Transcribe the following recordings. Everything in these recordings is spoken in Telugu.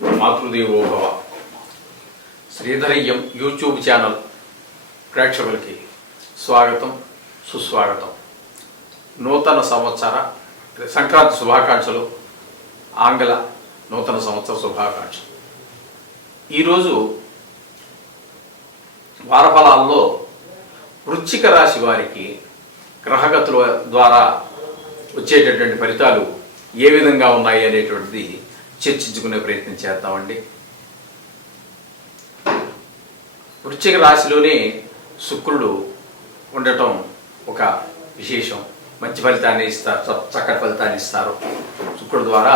మాతృదేవోభవ. శ్రీధరయ్యం యూట్యూబ్ ఛానల్ ప్రేక్షకులకి స్వాగతం, సుస్వాగతం. నూతన సంవత్సర సంక్రాంతి శుభాకాంక్షలు, ఆంగ్ల నూతన సంవత్సర శుభాకాంక్షలు. ఈరోజు వారఫలాల్లో వృశ్చిక రాశి వారికి గ్రహగతుల ద్వారా వచ్చేటటువంటి ఫలితాలు ఏ విధంగా ఉన్నాయి అనేటువంటిది చర్చించుకునే ప్రయత్నం చేద్దామండి. వృశ్చిక రాశిలోనే శుక్రుడు ఉండటం ఒక విశేషం. మంచి ఫలితాన్ని ఇస్తారు, చక్కటి ఫలితాన్ని ఇస్తారు. శుక్రుడు ద్వారా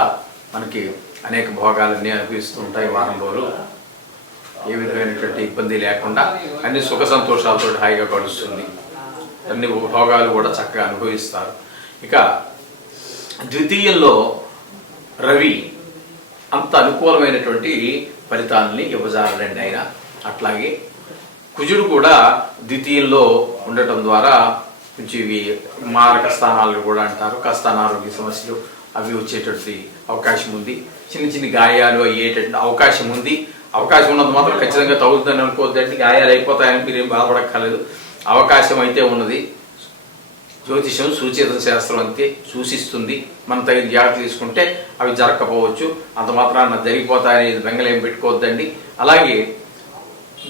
మనకి అనేక భోగాలన్నీ అనిపిస్తూ ఉంటాయి. వారం రోజులు ఏ విధమైనటువంటి ఇబ్బంది లేకుండా అన్ని సుఖ సంతోషాలతో హాయిగా గడుస్తుంది. అన్ని భోగాలు కూడా చక్కగా అనుభవిస్తారు. ఇక ద్వితీయంలో రవి అంత అనుకూలమైనటువంటి ఫలితాలని ఇవ్వజాలండి ఆయన. అట్లాగే కుజుడు కూడా ద్వితీయంలో ఉండటం ద్వారా కొంచెం ఇవి మారక స్థానాలు కూడా అంటారు, కాస్త అనారోగ్య సమస్యలు అవి వచ్చేటటువంటి అవకాశం ఉంది. చిన్న చిన్న గాయాలు అయ్యేటటువంటి అవకాశం ఉంది. అవకాశం ఉన్నంత మాత్రం ఖచ్చితంగా తగులుతుందని అనుకోవద్దండి. గాయాలు అయిపోతాయని మీరేం బాధపడక్కర్లేదు. అవకాశం అయితే ఉన్నది. జ్యోతిషం సూచిత శాస్త్రం అంతే సూచిస్తుంది. మనం తగిన జాగ్రత్త తీసుకుంటే అవి జరగకపోవచ్చు. అంత మాత్రాన జరిగిపోతాయనేది బెంగళేం పెట్టుకోవద్దండి. అలాగే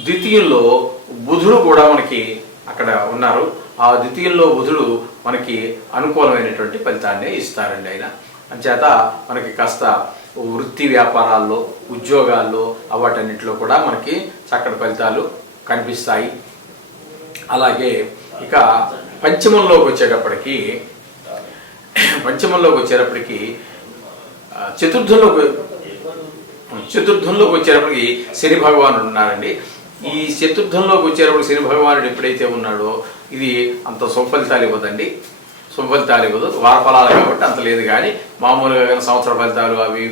ద్వితీయంలో బుధుడు కూడా మనకి అక్కడ ఉన్నారు. ఆ ద్వితీయంలో బుధుడు మనకి అనుకూలమైనటువంటి ఫలితాన్ని ఇస్తారండి ఆయన. అంచేత మనకి కాస్త వృత్తి వ్యాపారాల్లో, ఉద్యోగాల్లో వాటన్నిటిలో కూడా మనకి చక్కటి ఫలితాలు కనిపిస్తాయి. అలాగే ఇక పంచమంలోకి వచ్చేటప్పటికి చతుర్థంలోకి వచ్చేటప్పటికి శని భగవానుడు ఉన్నారండి. ఈ చతుర్థంలోకి వచ్చేటప్పుడు శని భగవానుడు ఎప్పుడైతే ఉన్నాడో ఇది అంత సుఫలితాలు ఇవ్వదండి. సుఫలితాలు ఇవ్వదు. వారఫలాలు కాబట్టి అంత లేదు. కానీ మామూలుగా కానీ సంవత్సర ఫలితాలు అవి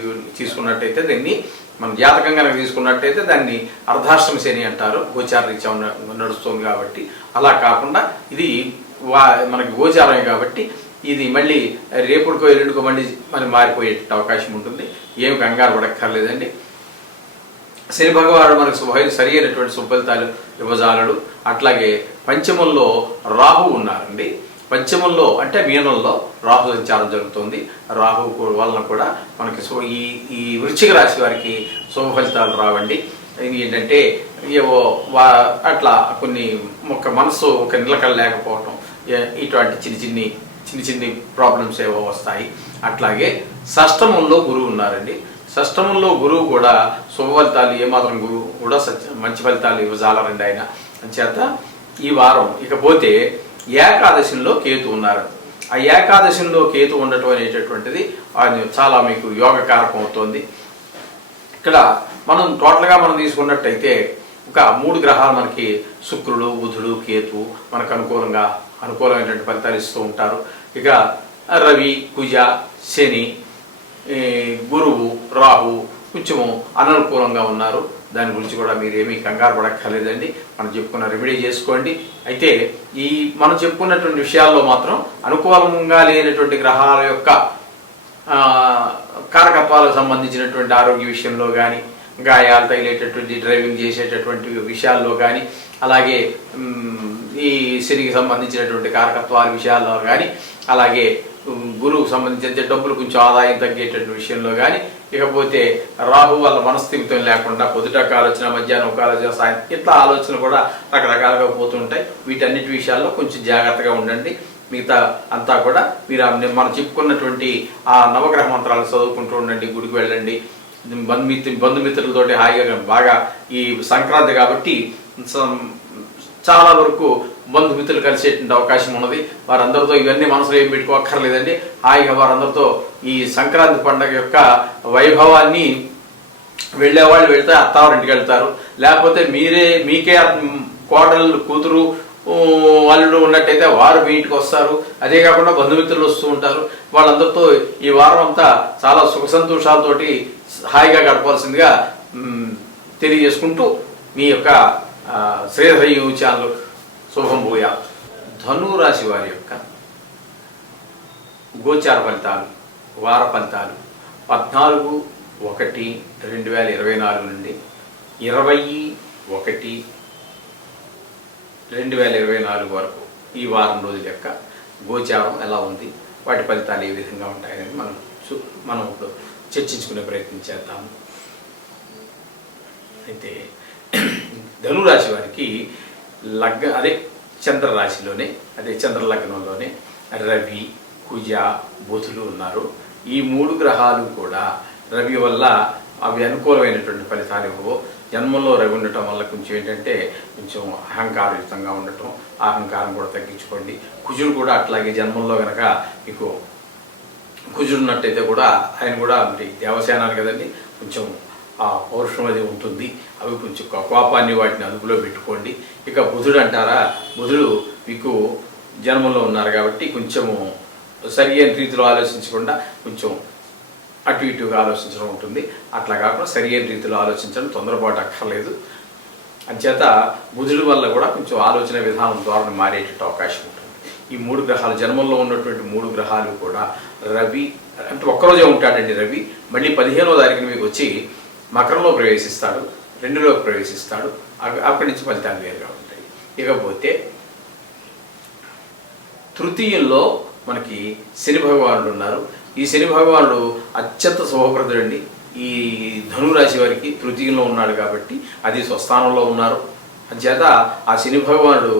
తీసుకున్నట్టయితే దీన్ని మన జాతకం కనుక తీసుకున్నట్టయితే దాన్ని అర్ధాష్టమ శని అంటారు. గోచార రీత్యా నడుస్తుంది కాబట్టి. అలా కాకుండా ఇది మనకి గోచారమే కాబట్టి ఇది మళ్ళీ రేపుడుకో ఎల్లుండికో మళ్ళీ మారిపోయే అవకాశం ఉంటుంది. ఏమి కంగారు పడక్కర్లేదండి. శని భగవానుడు మనకు సరి అయినటువంటి సుఫలితాలు ఇవ్వజాలడు. అట్లాగే పంచమంలో రాహు ఉన్నారండి. పంచమంలో అంటే మీనంలో రాహు సంచారం జరుగుతుంది. రాహు వలన కూడా మనకి ఈ వృశ్చిక రాశి వారికి శుభ ఫలితాలు రావండి. ఏంటంటే ఏవో అట్లా కొన్ని మనసు ఒక నిలకడ లేకపోవటం, ఇటువంటి చిన్న చిన్ని ప్రాబ్లమ్స్ ఏవో వస్తాయి. అట్లాగే షష్టమంలో గురువు ఉన్నారండి. షష్టమంలో గురువు కూడా శుభ ఫలితాలు ఏమాత్రం గురువు కూడా మంచి ఫలితాలు ఇవ్వజాలరండి ఆయన. అంచేత ఈ వారం ఇకపోతే ఏకాదశిలో కేతు ఉన్నారు. ఆ ఏకాదశిలో కేతు ఉండటం అనేటటువంటిది చాలా మీకు యోగకారకం అవుతుంది. ఇక్కడ మనం టోటల్గా మనం తీసుకున్నట్టయితే ఒక 3 గ్రహాలు మనకి శుక్రుడు, బుధుడు, కేతు మనకు అనుకూలమైనటువంటి ఫలితాలు ఇస్తూ ఉంటారు. ఇక రవి, కుజ, శని, గురువు, రాహు కొంచెము అననుకూలంగా ఉన్నారు. దాని గురించి కూడా మీరు ఏమీ కంగారు పడక్కర్లేదండి. మనం చెప్పుకున్న రెమెడీ చేసుకోండి. అయితే ఈ మనం చెప్పుకున్నటువంటి విషయాల్లో మాత్రం అనుకూలంగా లేనటువంటి గ్రహాల యొక్క కారకత్వాలకు సంబంధించినటువంటి ఆరోగ్య విషయంలో కానీ, గాయాలు తగిలేటటువంటి డ్రైవింగ్ చేసేటటువంటి విషయాల్లో కానీ, అలాగే ఈ శనికి సంబంధించినటువంటి కారకత్వాల విషయాల్లో కానీ, అలాగే గురువుకు సంబంధించిన డబ్బులు కొంచెం ఆదాయం తగ్గేటటువంటి విషయంలో కానీ, ఇకపోతే రాహు వల్ల మనస్థిమితం లేకుండా పొద్దుటక ఆలోచన, మధ్యాహ్నం ఒక ఆలోచన, సాయంత్రం ఇట్లా ఆలోచనలు కూడా రకరకాలుగా పోతుంటాయి. వీటన్నిటి విషయాల్లో కొంచెం జాగ్రత్తగా ఉండండి. మిగతా అంతా కూడా మీరు మనం చెప్పుకున్నటువంటి ఆ నవగ్రహ మంత్రాలు చదువుకుంటూ ఉండండి. గుడికి వెళ్ళండి. బంధుమిత్రులతోటి హాయిగా బాగా ఈ సంక్రాంతి కాబట్టి చాలా వరకు బంధుమిత్రులు కలిసేటువంటి అవకాశం ఉన్నది. వారందరితో ఇవన్నీ మనసులో ఏం పెట్టుకోక్కర్లేదండి. హాయిగా వారందరితో ఈ సంక్రాంతి పండుగ యొక్క వైభవాన్ని వెళ్ళేవాళ్ళు వెళ్తే అత్తవారింటికి వెళ్తారు. లేకపోతే మీకే కోడలు, కూతురు, అల్లుడు ఉన్నట్టయితే వారు మీ ఇంటికి వస్తారు. అదే కాకుండా బంధుమిత్రులు వస్తూ ఉంటారు. వాళ్ళందరితో ఈ వారం అంతా చాలా సుఖ సంతోషాలతోటి హాయిగా గడపాల్సిందిగా తెలియజేసుకుంటూ మీ యొక్క శ్రీధరయ్య ఛానల్ శుభం భూయా. ధనురాశి వారి యొక్క గోచార ఫలితాలు, వార ఫలితాలు 14, 1/1/2024 నుండి 20/1/2024 వరకు ఈ వారం రోజుల యొక్క గోచారం ఎలా ఉంది, వాటి ఫలితాలు ఏ విధంగా ఉంటాయనేది మనం ఇప్పుడు చర్చించుకునే ప్రయత్నం చేద్దాము. అయితే ధనురాశి వారికి అదే చంద్రరాశిలోనే, అదే చంద్ర లగ్నంలోనే రవి, కుజ, బుధులు ఉన్నారు. ఈ 3 గ్రహాలు కూడా రవి వల్ల అవి అనుకూలమైనటువంటి ఫలితాలు ఇవ్వవు. జన్మంలో రవి ఉండటం వల్ల కొంచెం ఏంటంటే కొంచెం అహంకారయుతంగా ఉండటం, అహంకారం కూడా తగ్గించుకోండి. కుజుడు కూడా అట్లాగే జన్మంలో కనుక మీకు కుజుడు ఉన్నట్టయితే కూడా ఆయన కూడా మరి దేవసేనాలు కదండి, కొంచెం ఆ పౌరుషం అది ఉంటుంది. అవి కొంచెం కోపాన్ని వాటిని అదుపులో పెట్టుకోండి. ఇక బుధుడు అంటారా, బుధుడు మీకు జన్మంలో ఉన్నారు కాబట్టి కొంచెము సరి అయిన రీతిలో ఆలోచించకుండా కొంచెం అటు ఇటుగా ఆలోచించడం ఉంటుంది. అట్లా కాకుండా సరి అయిన రీతిలో ఆలోచించడం, తొందరపాటు అక్కర్లేదు. అంచేత బుధుడి వల్ల కూడా కొంచెం ఆలోచన విధానం ద్వారా మారేటట్టు అవకాశం ఉంటుంది. ఈ 3 గ్రహాలు, జన్మంలో ఉన్నటువంటి 3 గ్రహాలు కూడా రవి అంటే ఒక్కరోజే ఉంటాడండి రవి. మళ్ళీ 15వ తారీఖున మీకు వచ్చి మకరంలో ప్రవేశిస్తాడు, 2లోకి ప్రవేశిస్తాడు. అక్కడి నుంచి ఫలితాలు వేరుగా ఉంటాయి. ఇకపోతే తృతీయంలో మనకి శని భగవానుడు ఉన్నారు. ఈ శని భగవానుడు అత్యంత శుభప్రదుడండి. ఈ ధనురాశి వారికి తృతీయంలో ఉన్నాడు కాబట్టి అది స్వస్థానంలో ఉన్నారు. అంచేత ఆ శని భగవానుడు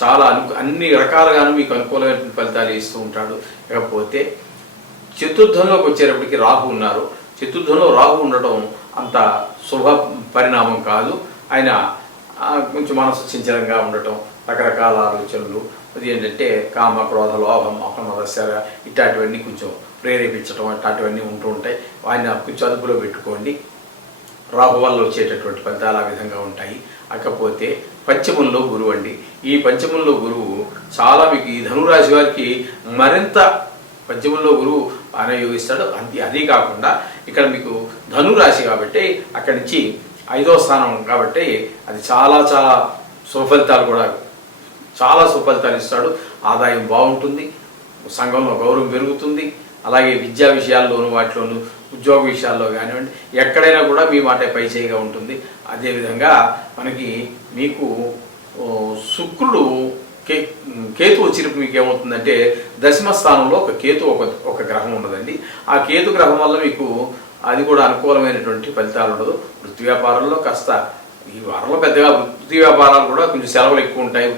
చాలా అన్ని రకాలుగాను మీకు అనుకూలమైన ఫలితాలు ఇస్తూ ఉంటాడు. ఇకపోతే చతుర్థంలోకి వచ్చేటప్పటికి రాహు ఉన్నారు. చతుర్థంలో రాహు ఉండటం అంత శుభ పరిణామం కాదు. ఆయన కొంచెం మనసు చంచలంగా ఉండటం, రకరకాల ఆలోచనలు, అది ఏంటంటే కామ, క్రోధ, లోభం, అపమదస్య ఇట్లాంటివన్నీ కొంచెం ప్రేరేపించడం అట్లాంటివన్నీ ఉంటూ ఉంటాయి. ఆయన కొంచెం అదుపులో పెట్టుకోండి. రాహు వల్ల వచ్చేటటువంటి ఫలితాలు ఆ విధంగా ఉంటాయి. కాకపోతే పంచమంలో గురువు అండి. ఈ పంచమంలో గురువు చాలా మీకు ఈ ధనురాశి వారికి మరింత పంచమంలో గురువు బాగానే యోగిస్తాడు. అది కాకుండా ఇక్కడ మీకు ధనురాశి కాబట్టి అక్కడి నుంచి 5వ స్థానం కాబట్టి అది చాలా చాలా సుఫలితాలు కూడా చాలా సుఫలితాలు ఇస్తాడు. ఆదాయం బాగుంటుంది, సంఘంలో గౌరవం పెరుగుతుంది. అలాగే విద్యా విషయాల్లోనూ వాటిలోనూ ఉద్యోగ విషయాల్లో కానివ్వండి ఎక్కడైనా కూడా మీ మాట పైచేయిగా ఉంటుంది. అదేవిధంగా మనకి మీకు శుక్రుడు కేతు వచ్చినప్పుడు మీకు ఏమవుతుందంటే దశమ స్థానంలో ఒక గ్రహం ఉన్నదండి. ఆ కేతు గ్రహం వల్ల మీకు అది కూడా అనుకూలమైనటువంటి ఫలితాలు ఉండదు. వృత్తి వ్యాపారంలో కాస్త ఈ వారంలో పెద్దగా వృత్తి వ్యాపారాలు కూడా కొంచెం సెలవులు ఎక్కువ ఉంటాయి.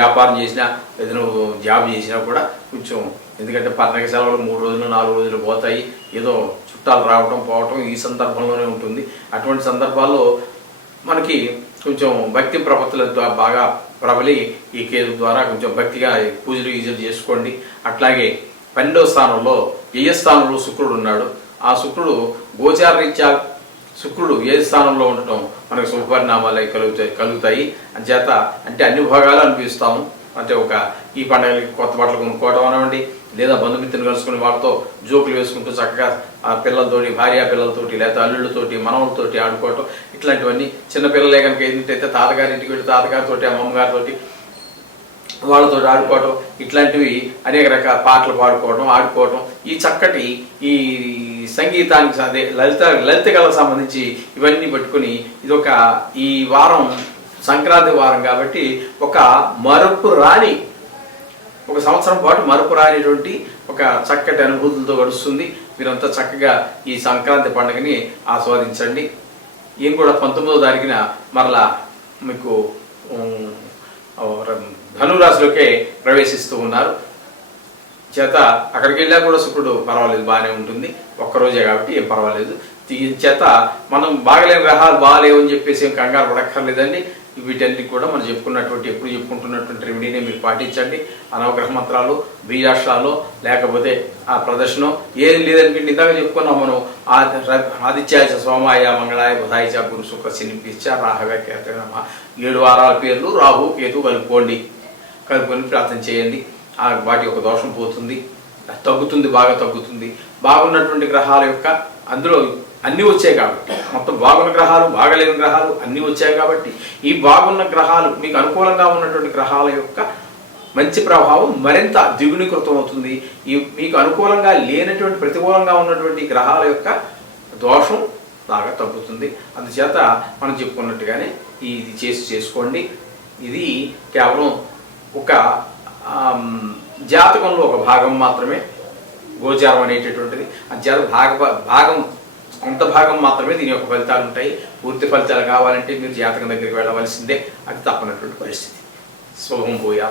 వ్యాపారం చేసినా ఏదైనా జాబ్ చేసినా కూడా కొంచెం, ఎందుకంటే పండగ సెలవులు 3 రోజులు 4 రోజులు పోతాయి. ఏదో చుట్టాలు రావడం పోవటం ఈ సందర్భంలోనే ఉంటుంది. అటువంటి సందర్భాల్లో మనకి కొంచెం భక్తి ప్రపత్తుల బాగా ప్రబలి ఈ కేతు ద్వారా కొంచెం భక్తిగా పూజలు గీజలు చేసుకోండి. అట్లాగే 12వ స్థానంలో వ్యయస్థానంలో శుక్రుడు ఉన్నాడు. ఆ శుక్రుడు గోచారరీత్యా శుక్రుడు ఏ స్థానంలో ఉండటం మనకు శుభపరిణామాలు కలుగుతాయి. అంచేత అంటే అన్ని భాగాలు అనిపిస్తాము. అంటే ఈ పండుగలకి కొత్త బట్టలు కొనుక్కోవడం అనివ్వండి, లేదా బంధుమిత్రులు కలుసుకుని వాళ్ళతో జోకులు వేసుకుంటూ చక్కగా ఆ పిల్లలతోటి, భార్యా పిల్లలతోటి, లేదా అల్లుళ్ళతోటి, మనవలతోటి ఆడుకోవటం, ఇట్లాంటివన్నీ. చిన్నపిల్లలే కనుక ఏంటంటే తాతగారింటికి వెళ్ళి తాతగారితోటి, అమ్మమ్మగారితోటి వాళ్ళతో ఆడుకోవటం, ఇట్లాంటివి అనేక రకాల పాటలు పాడుకోవడం, ఆడుకోవటం, ఈ చక్కటి ఈ సంగీతానికి అదే లలిత కళకు సంబంధించి ఇవన్నీ పట్టుకుని ఇదొక ఈ వారం సంక్రాంతి వారం కాబట్టి ఒక సంవత్సరం పాటు మరపు రానిటువంటి ఒక చక్కటి అనుభూతులతో గడుస్తుంది. మీరంతా చక్కగా ఈ సంక్రాంతి పండుగని ఆస్వాదించండి. ఈయన కూడా 19వ తారీఖున మరలా మీకు ధనురాశిలోకే ప్రవేశిస్తూ ఉన్నారు. చేత అక్కడికి వెళ్ళా కూడా శుక్రుడు పర్వాలేదు, బాగానే ఉంటుంది. ఒక్కరోజే కాబట్టి ఏం పర్వాలేదు. చేత మనం బాగలేని గ్రహాలు బాగాలేవు అని చెప్పేసి ఏం కంగారు పడక్కర్లేదండి. వీటన్నిటి కూడా మనం ఎప్పుడు చెప్పుకుంటున్నటువంటి రెమెడీనే మీరు పాటించండి. నవగ్రహ మంత్రాలు, బీజాక్షరాలు, లేకపోతే ఆ ప్రదర్శనం ఏది లేదనుకుంటే ఇందాక చెప్పుకున్నాం మనం. ఆదిత్యాయ సోమాయ మంగళాయ బుధాయ గురు శుక్ర శని పిచ్చ రాహవ కేతు 7 వారాల పేర్లు రాహు కేతు కలుపుకొని ప్రార్థన చేయండి. వాటి యొక్క దోషం పోతుంది, తగ్గుతుంది, బాగా తగ్గుతుంది. బాగున్నటువంటి గ్రహాల యొక్క అందులో అన్నీ వచ్చాయి కాబట్టి, మొత్తం బాగున్న గ్రహాలు, బాగలేని గ్రహాలు అన్నీ వచ్చాయి కాబట్టి ఈ బాగున్న గ్రహాలు మీకు అనుకూలంగా ఉన్నటువంటి గ్రహాల యొక్క మంచి ప్రభావం మరింత ద్విగుణీకృతం అవుతుంది. ఈ మీకు అనుకూలంగా లేనటువంటి, ప్రతికూలంగా ఉన్నటువంటి గ్రహాల యొక్క దోషం బాగా తగ్గుతుంది. అందుచేత మనం చెప్పుకున్నట్టుగానే ఇది చేసుకోండి. ఇది కేవలం ఒక జాతకంలో ఒక భాగం మాత్రమే, గోచారం అనేటటువంటిది. ఆ భాగం కొంత భాగం మాత్రమే దీని యొక్క ఫలితాలు ఉంటాయి. పూర్తి ఫలితాలు కావాలంటే మీరు జాతకం దగ్గరికి వెళ్ళవలసిందే, అది తప్పనటువంటి పరిస్థితి. శుభం భూయా.